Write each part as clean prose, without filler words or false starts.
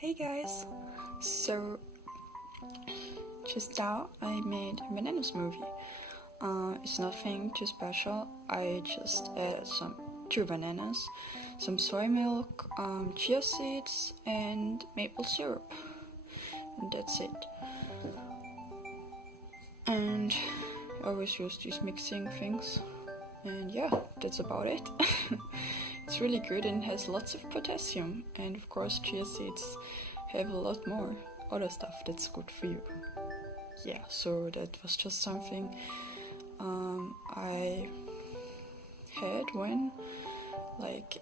Hey guys! So, just now I made a banana smoothie. It's nothing too special. I just added two bananas, some soy milk, chia seeds and maple syrup. And that's it. And I always use these mixing things. And yeah, that's about it. It's really good and has lots of potassium, and of course chia seeds have a lot more other stuff that's good for you. Yeah, so that was just something I had when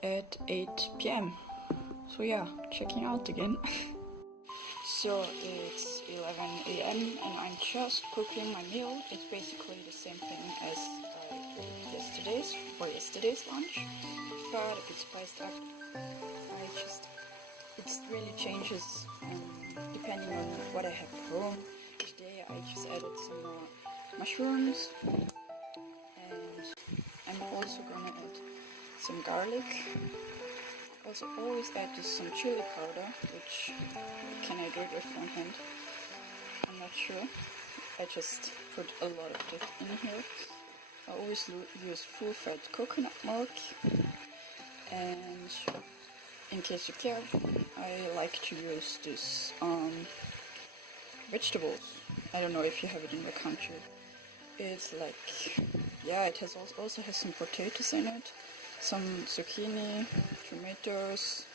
at 8 p.m. So yeah, checking out again. So it's 11 a.m. and I'm just cooking my meal. It's basically the same thing as yesterday's lunch, but a bit spiced up. It really changes depending on what I have at home. Today I just added some more mushrooms, and I'm also gonna add some garlic. Also always add some chili powder, which can I do it with one hand? I'm not sure. I just put a lot of it in here. I always use full-fat coconut milk, and in case you care, I like to use this vegetables. I don't know if you have it in your country. It's it also has some potatoes in it, some zucchini, tomatoes,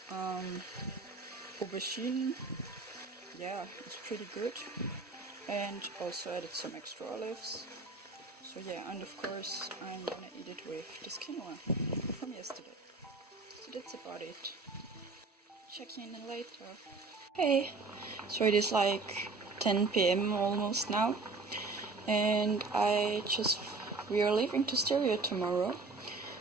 aubergine. Yeah, it's pretty good. And also added some extra olives. So yeah, and of course I'm gonna eat it with this quinoa from yesterday. So that's about it. Check in later. Hey! So it is 10 p.m. almost now. And we are leaving to Styria tomorrow.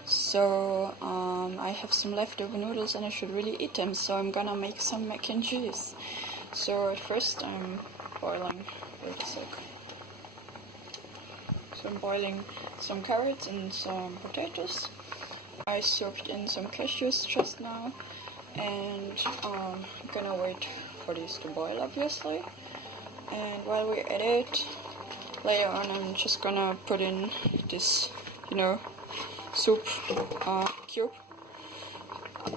So I have some leftover noodles and I should really eat them. So I'm gonna make some mac and cheese. So at first I'm boiling, So I'm boiling some carrots and some potatoes. I soaked in some cashews just now, and I'm gonna wait for these to boil, obviously. And while we're at it, later on I'm just gonna put in this, soup cube.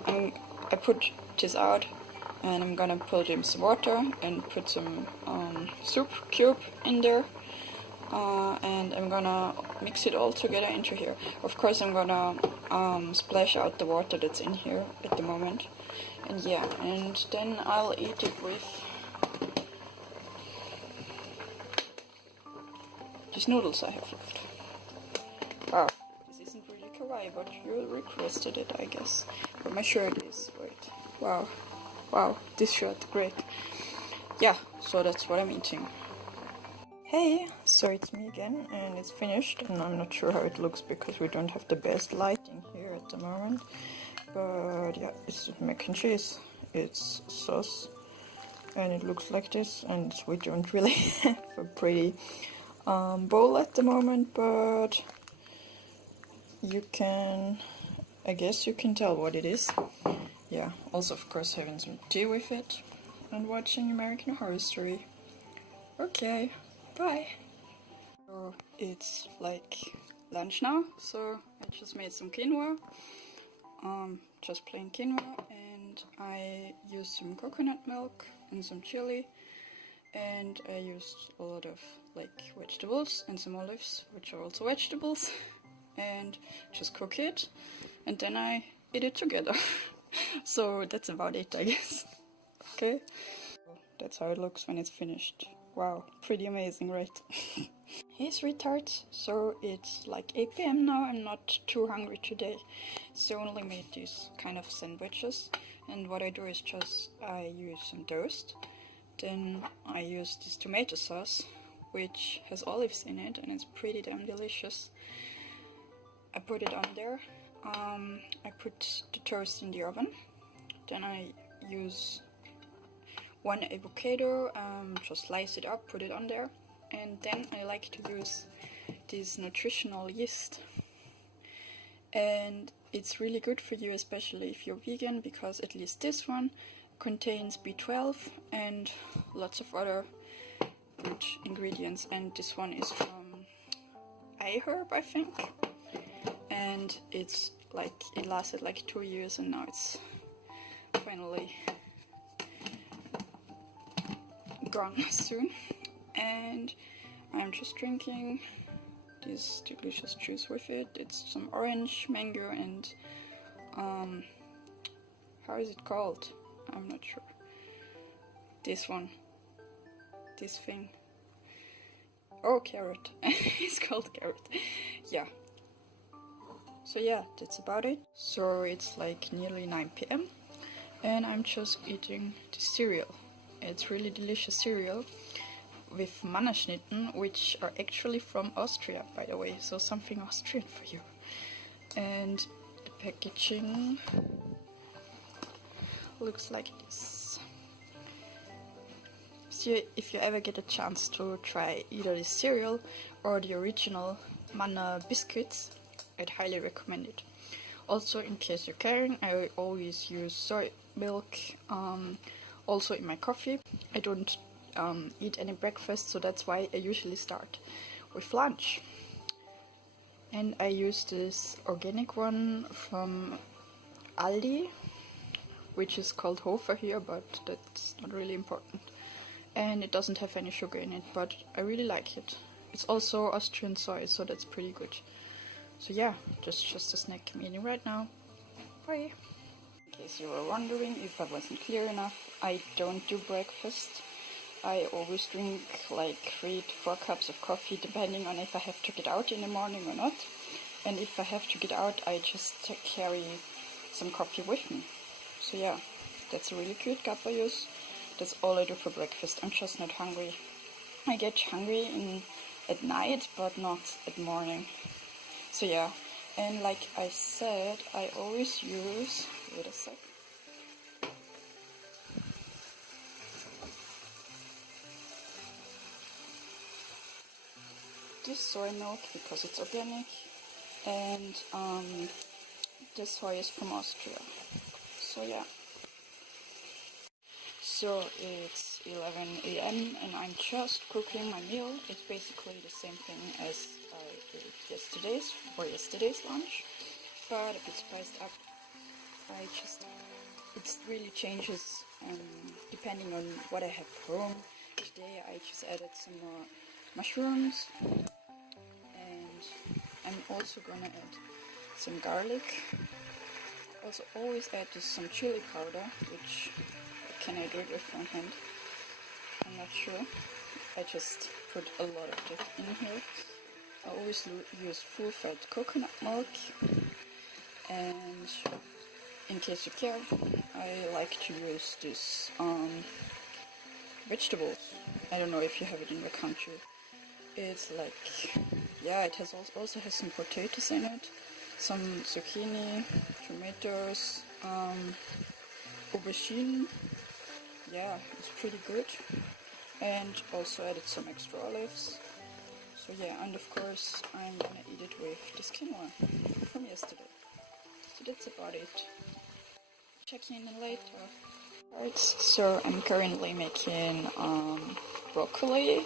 I put this out, and I'm gonna put in some water and put some soup cube in there. And I'm gonna mix it all together into here. Of course I'm gonna splash out the water that's in here at the moment. And yeah, and then I'll eat it with these noodles I have left. Wow, this isn't really kawaii, but you requested it, I guess. But my shirt is, wait, wow, this shirt, great. Yeah, so that's what I'm eating. Hey, so it's me again, and it's finished, and I'm not sure how it looks because we don't have the best lighting here at the moment. But yeah, it's mac and cheese, it's sauce, and it looks like this, and we don't really have a pretty bowl at the moment, but I guess you can tell what it is. Yeah, also of course having some tea with it, and watching American Horror Story. Okay. Bye! So it's lunch now, so I just made some quinoa, just plain quinoa, and I used some coconut milk and some chili, and I used a lot of vegetables and some olives, which are also vegetables, and just cook it, and then I eat it together. So that's about it, I guess. Okay? That's how it looks when it's finished. Wow, pretty amazing, right? Hey sweetheart, so it's 8 p.m. now. I'm not too hungry today, so I only made these kind of sandwiches. And what I do is I use some toast, then I use this tomato sauce, which has olives in it, and it's pretty damn delicious. I put it on there. I put the toast in the oven, then I use one avocado, just slice it up, put it on there, and then I like to use this nutritional yeast, and it's really good for you, especially if you're vegan, because at least this one contains B12 and lots of other good ingredients, and this one is from iHerb, I think, and it's like, it lasted like 2 years and now it's finally gone soon. And I'm just drinking this delicious juice with it. It's some orange, mango, and how is it called? I'm not sure. This one. This thing. Oh, carrot. It's called carrot. Yeah. So yeah, that's about it. So it's like nearly 9 p.m. and I'm just eating the cereal. It's really delicious cereal with Mannerschnitten, which are actually from Austria, by the way, so something Austrian for you. And the packaging looks like this. So if you ever get a chance to try either the cereal or the original Manner biscuits, I'd highly recommend it. Also, in case you're caring, I always use soy milk also in my coffee. I don't eat any breakfast, so that's why I usually start with lunch. And I use this organic one from Aldi, which is called Hofer here, but that's not really important. And it doesn't have any sugar in it, but I really like it. It's also Austrian soy, so that's pretty good. So yeah, just a snack I'm eating right now. Bye! In case you were wondering if I wasn't clear enough, I don't do breakfast. I always drink like 3 to 4 cups of coffee, depending on if I have to get out in the morning or not. And if I have to get out, I just carry some coffee with me. So yeah, that's a really cute cup I use. That's all I do for breakfast. I'm just not hungry. I get hungry at night, but not at morning. So yeah, and like I said, I always use, wait a sec. This soy milk because it's organic, and this soy is from Austria. So yeah. So it's 11 a.m. and I'm just cooking my meal. It's basically the same thing as I did yesterday's lunch, but a bit spiced up. It really changes depending on what I have home. Today I just added some more mushrooms, and I'm also gonna add some garlic. Also always add some chili powder, which can I do it with one hand? I'm not sure. I just put a lot of it in here. I always use full-fat coconut milk, and in case you care, I like to use this vegetables. I don't know if you have it in your country. It's like, yeah, it also has some potatoes in it, some zucchini, tomatoes, aubergine. Yeah, it's pretty good. And also added some extra olives. So yeah, and of course I'm gonna eat it with this quinoa from yesterday. So that's about it. Check in later. Alright, so I'm currently making broccoli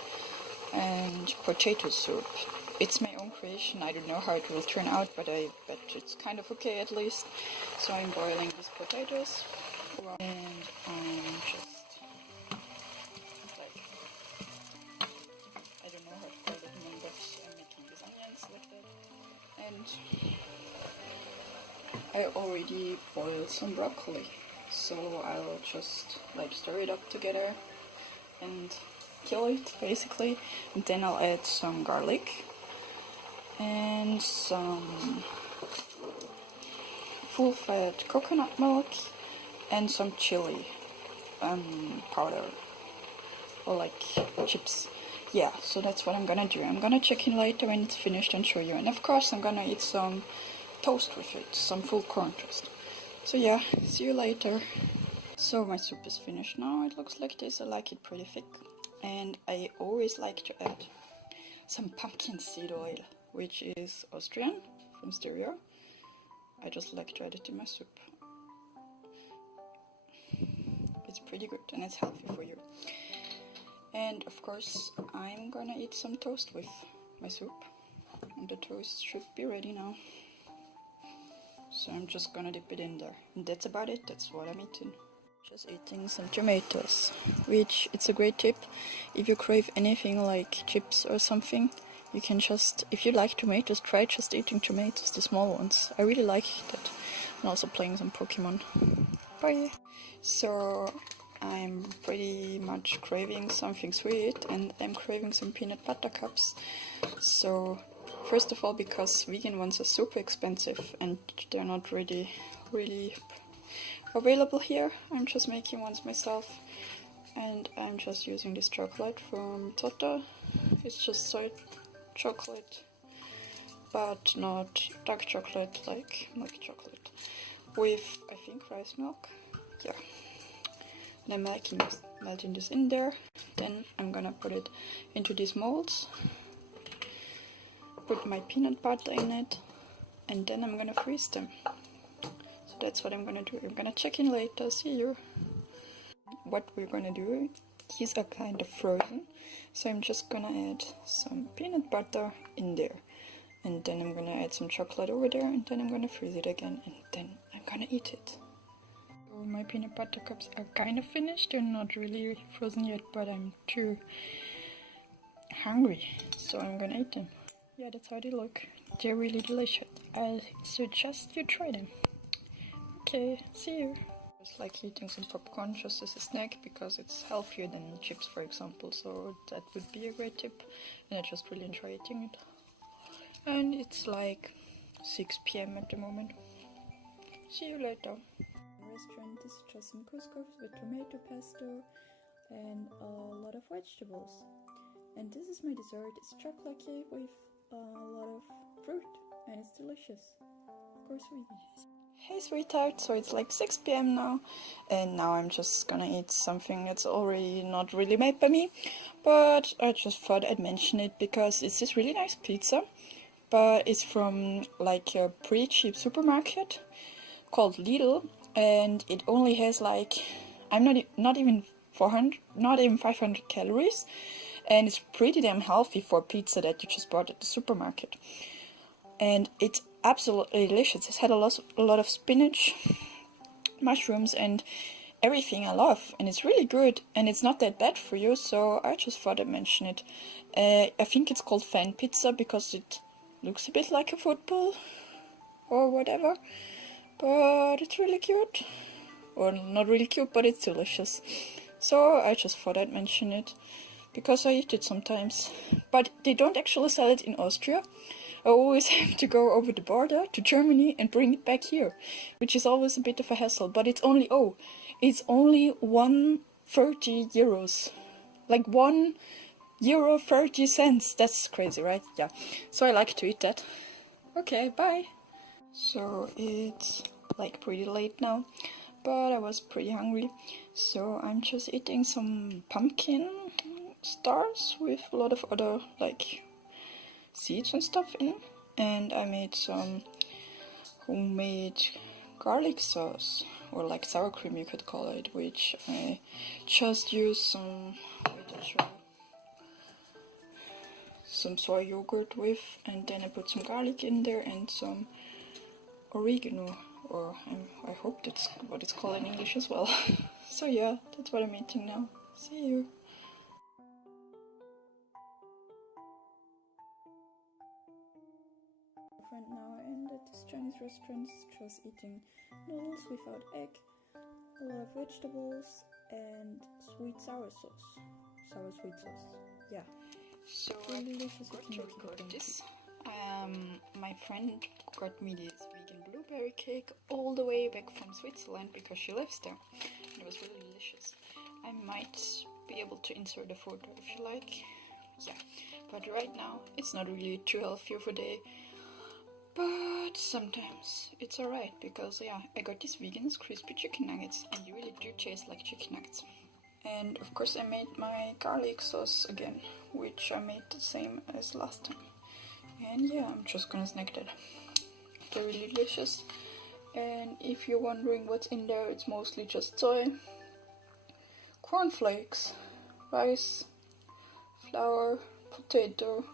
and potato soup. It's my own creation. I don't know how it will turn out, but I bet it's kind of okay at least. So I'm boiling these potatoes, and I'm just like, I don't know how to call it in, but I'm making these onions like that. And I already boiled some broccoli, so I'll just like stir it up together and kill it basically, and then I'll add some garlic and some full-fat coconut milk and some chili powder, or like chips. Yeah, so that's what I'm gonna do. I'm gonna check in later when it's finished and show you, and of course I'm gonna eat some toast with it, some full corn toast. So yeah, see you later. So my soup is finished now. It looks like this. I like it pretty thick, and I always like to add some pumpkin seed oil, which is Austrian from Styria. I just like to add it in my soup. it's pretty good and it's healthy for you. And of course I'm gonna eat some toast with my soup, and the toast should be ready now. So I'm just gonna dip it in there, and that's about it. That's what I'm eating. Just eating some tomatoes, which it's a great tip if you crave anything like chips or something. You can just, if you like tomatoes, try just eating tomatoes, the small ones. I really like that. And also playing some Pokemon. Bye! So I'm pretty much craving something sweet, and I'm craving some peanut butter cups. So first of all, because vegan ones are super expensive and they're not really available here, I'm just making ones myself, and I'm just using this chocolate from Toto. It's just soy chocolate, but not dark chocolate like milk chocolate, with I think rice milk. Yeah, and I'm melting this in there. Then I'm gonna put it into these molds, put my peanut butter in it, and then I'm gonna freeze them. So that's what I'm gonna do. I'm gonna check in later. See you. What we're gonna do, these are kind of frozen, so I'm just gonna add some peanut butter in there, and then I'm gonna add some chocolate over there, and then I'm gonna freeze it again, and then I'm gonna eat it. So my peanut butter cups are kind of finished. They're not really frozen yet, but I'm too hungry, so I'm gonna eat them. Yeah, that's how they look. They're really delicious. I suggest you try them. Okay, see you. Just like eating some popcorn just as a snack, because it's healthier than chips, for example, so that would be a great tip, and I just really enjoy eating it. And it's like 6 p.m. at the moment. See you later. Restaurant, this is just some cous-cous with tomato pesto and a lot of vegetables. And this is my dessert. It's chocolate cake with a lot of fruit, and it's delicious. Of course, vegan. Hey sweetheart, so it's like 6 p.m. now, and now I'm just gonna eat something that's already not really made by me, but I just thought I'd mention it because it's this really nice pizza, but it's from like a pretty cheap supermarket called Lidl, and it only has like, I'm not even 500 calories, and it's pretty damn healthy for pizza that you just bought at the supermarket. And it's absolutely delicious. It's had a lot of spinach, mushrooms, and everything I love, and it's really good, and it's not that bad for you, so I just thought I'd mention it. I think it's called fan pizza because it looks a bit like a football or whatever, but it's really cute. Or not really cute, but it's delicious. So I just thought I'd mention it because I eat it sometimes. But they don't actually sell it in Austria. I always have to go over the border to Germany and bring it back here, which is always a bit of a hassle. But it's only 130 euros, like €1.30. That's crazy, right? Yeah. So I like to eat that. Okay, bye. So it's like pretty late now, but I was pretty hungry, so I'm just eating some pumpkin stars with a lot of other like seeds and stuff in, and I made some homemade garlic sauce, or like sour cream you could call it, which I just used some soy yogurt with, and then I put some garlic in there and some oregano, or I hope that's what it's called in English as well. So yeah, that's what I'm eating now. See you. Friend now, and at this Chinese restaurant just eating noodles without egg, a lot of vegetables, and sweet sour sauce. Sour sweet sauce. Yeah. So really delicious. I to record this. My friend got me this vegan blueberry cake all the way back from Switzerland because she lives there. It was really delicious. I might be able to insert a photo if you like. Yeah, but right now it's not really too healthy of a day. But sometimes it's alright because yeah, I got these vegan crispy chicken nuggets and they really do taste like chicken nuggets. And of course I made my garlic sauce again, which I made the same as last time. And yeah, I'm just gonna snack that. They're really delicious. And if you're wondering what's in there, it's mostly just soy, cornflakes, rice, flour, potato,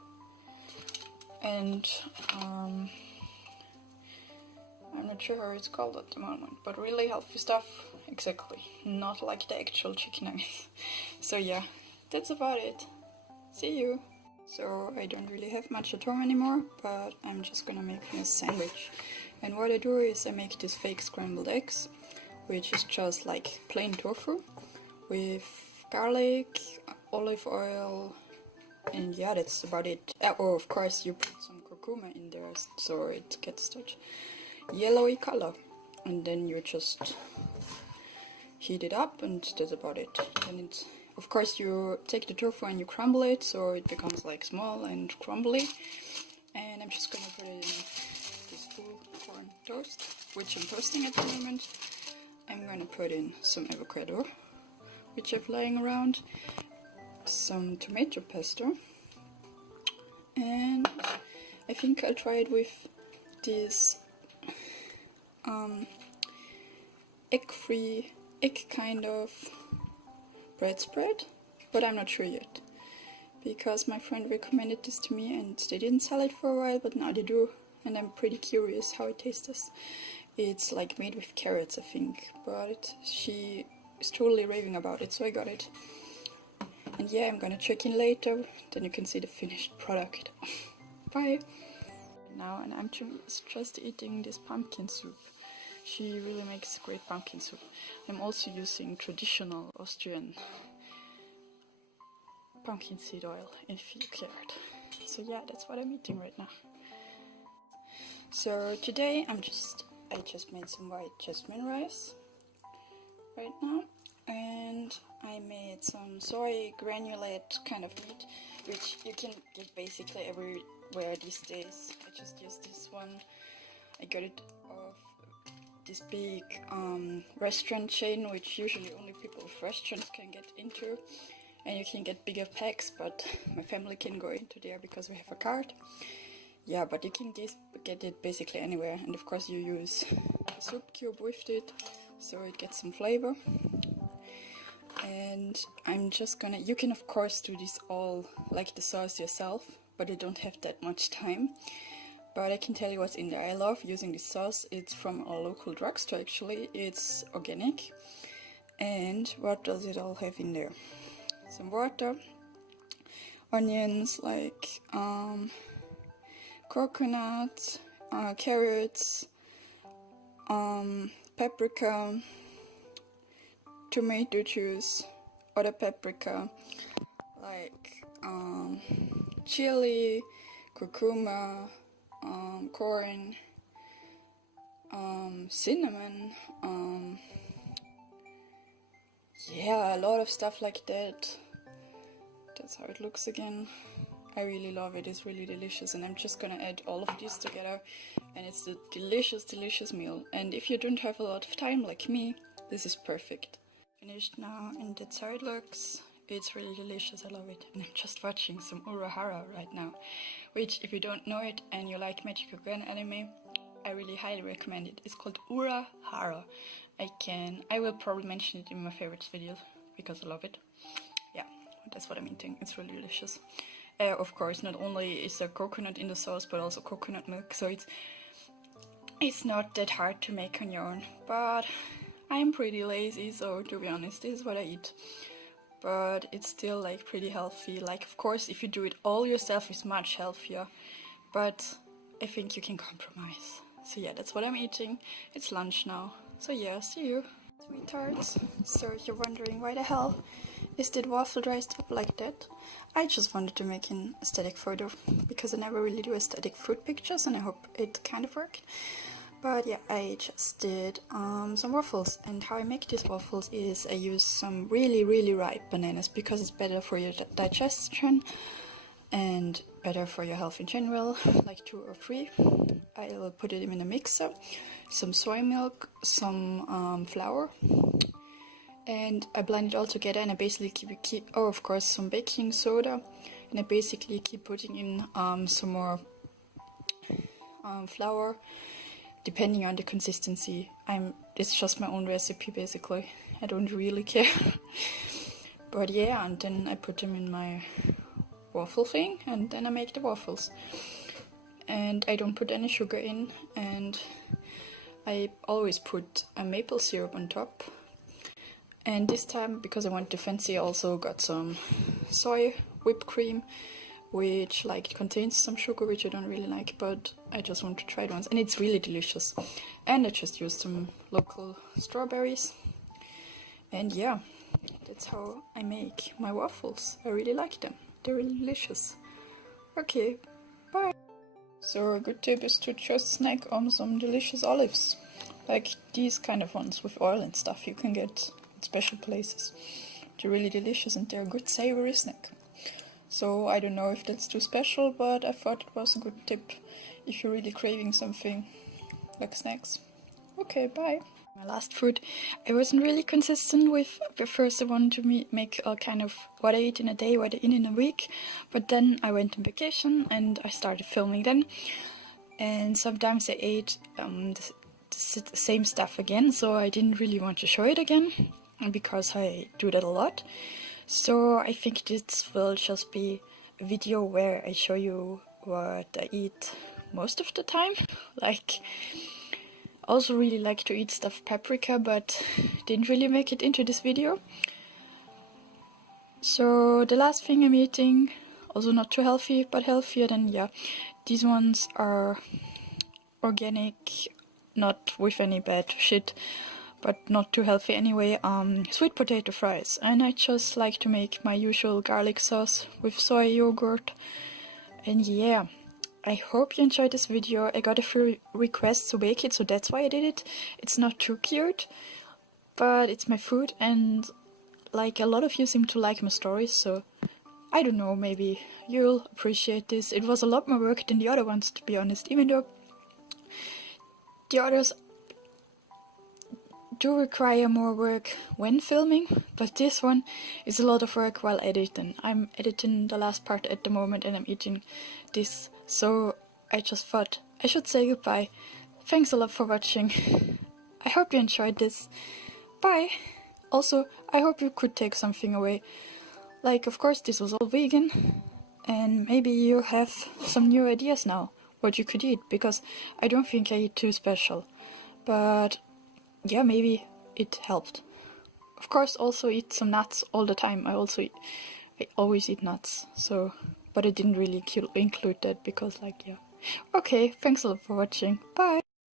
and I'm not sure how it's called at the moment, but really healthy stuff. Exactly, not like the actual chicken nuggets. So yeah, that's about it. See you. So I don't really have much at home anymore, but I'm just gonna make me a sandwich. And what I do is I make these fake scrambled eggs, which is just like plain tofu with garlic, olive oil, and yeah, that's about it. Oh, of course you put some curcuma in there so it gets that yellowy color, and then you just heat it up, and that's about it. And it's, of course, you take the tofu and you crumble it so it becomes like small and crumbly. And I'm just gonna put it in this full corn toast, which I'm toasting at the moment. I'm gonna put in some avocado, which I've lying around, some tomato pesto, and I think I'll try it with this egg-free, egg kind of bread spread, but I'm not sure yet, because my friend recommended this to me and they didn't sell it for a while, but now they do, and I'm pretty curious how it tastes. It's like made with carrots, I think, but she is totally raving about it, so I got it. And yeah, I'm gonna check in later, then you can see the finished product. Bye! Now, and I'm just eating this pumpkin soup. She really makes great pumpkin soup. I'm also using traditional Austrian pumpkin seed oil, if you cared. So yeah, that's what I'm eating right now. So today I just made some white jasmine rice right now, and I made some soy granulate kind of meat, which you can get basically everywhere these days. I just used this one. I got it off this big restaurant chain, which usually only people with restaurants can get into, and you can get bigger packs, but my family can go into there because we have a card. Yeah, but you can get it basically anywhere, and of course you use a soup cube with it so it gets some flavor. And I'm just gonna, you can of course do this all like the sauce yourself, but you don't have that much time. But I can tell you what's in there. I love using this sauce. It's from a local drugstore actually. It's organic. And what does it all have in there? Some water, onions, like coconut, carrots, paprika, tomato juice, other paprika, like chili, curcuma, corn, cinnamon, yeah, a lot of stuff like that. That's how it looks again. I really love it, it's really delicious, and I'm just gonna add all of these together, and it's a delicious meal. And if you don't have a lot of time like me, this is perfect. Finished now, and that's how it looks. It's really delicious, I love it. And I'm just watching some Urahara right now, which, if you don't know it and you like magical girl anime, I really highly recommend it. It's called Urahara. I will probably mention it in my favorites videos because I love it. Yeah, that's what I'm eating. It's really delicious. Of course, not only is there coconut in the sauce, but also coconut milk, so it's not that hard to make on your own. But I'm pretty lazy, so to be honest, this is what I eat. But it's still like pretty healthy. Like, of course, if you do it all yourself, it's much healthier, but I think you can compromise. So yeah, that's what I'm eating. It's lunch now, so yeah, see you. Sweethearts, so if you're wondering why the hell is that waffle dressed up like that, I just wanted to make an aesthetic photo because I never really do aesthetic food pictures, and I hope it kind of worked. But yeah, I just did some waffles, and how I make these waffles is I use some really ripe bananas because it's better for your digestion and better for your health in general, like 2 or 3. I will put it in a mixer, some soy milk, some flour, and I blend it all together, and I basically keep of course some baking soda, and I basically keep putting in some more flour depending on the consistency. It's just my own recipe basically. I don't really care. But yeah, and then I put them in my waffle thing, and then I make the waffles. And I don't put any sugar in, and I always put a maple syrup on top. And this time, because I want to fancy, I also got some soy whipped cream, which like contains some sugar, which I don't really like, but I just want to try it once, and it's really delicious. And I just used some local strawberries, and yeah, that's how I make my waffles. I really like them, they're really delicious. Okay, bye. So a good tip is to just snack on some delicious olives, like these kind of ones with oil and stuff you can get at special places. They're really delicious and they're a good savoury snack. So I don't know if that's too special, but I thought it was a good tip if you're really craving something like snacks. Okay, bye. My last food, I wasn't really consistent with. First I wanted to make all kind of what I eat in a day, what I eat in a week, but then I went on vacation and I started filming then, and sometimes I ate the same stuff again, so I didn't really want to show it again, because I do that a lot. So I think this will just be a video where I show you what I eat most of the time. Like, also really like to eat stuffed paprika, but didn't really make it into this video. So the last thing I'm eating, also not too healthy, but healthier than, yeah, these ones are organic, not with any bad shit, but not too healthy anyway. Sweet potato fries, and I just like to make my usual garlic sauce with soy yogurt. And yeah, I hope you enjoyed this video. I got a few requests to bake it, so that's why I did it. It's not too cute, but it's my food, and like a lot of you seem to like my stories, so I don't know, maybe you'll appreciate this. It was a lot more work than the other ones, to be honest, even though the others do require more work when filming, but this one is a lot of work while editing. I'm editing the last part at the moment and I'm eating this, so I just thought I should say goodbye. Thanks a lot for watching. I hope you enjoyed this. Bye! Also, I hope you could take something away. Like, of course, this was all vegan, and maybe you have some new ideas now what you could eat, because I don't think I eat too special. But yeah, maybe it helped. Of course, also eat some nuts all the time. I always eat nuts, so, but I didn't really include that because, like, yeah. Okay, thanks a lot for watching. Bye!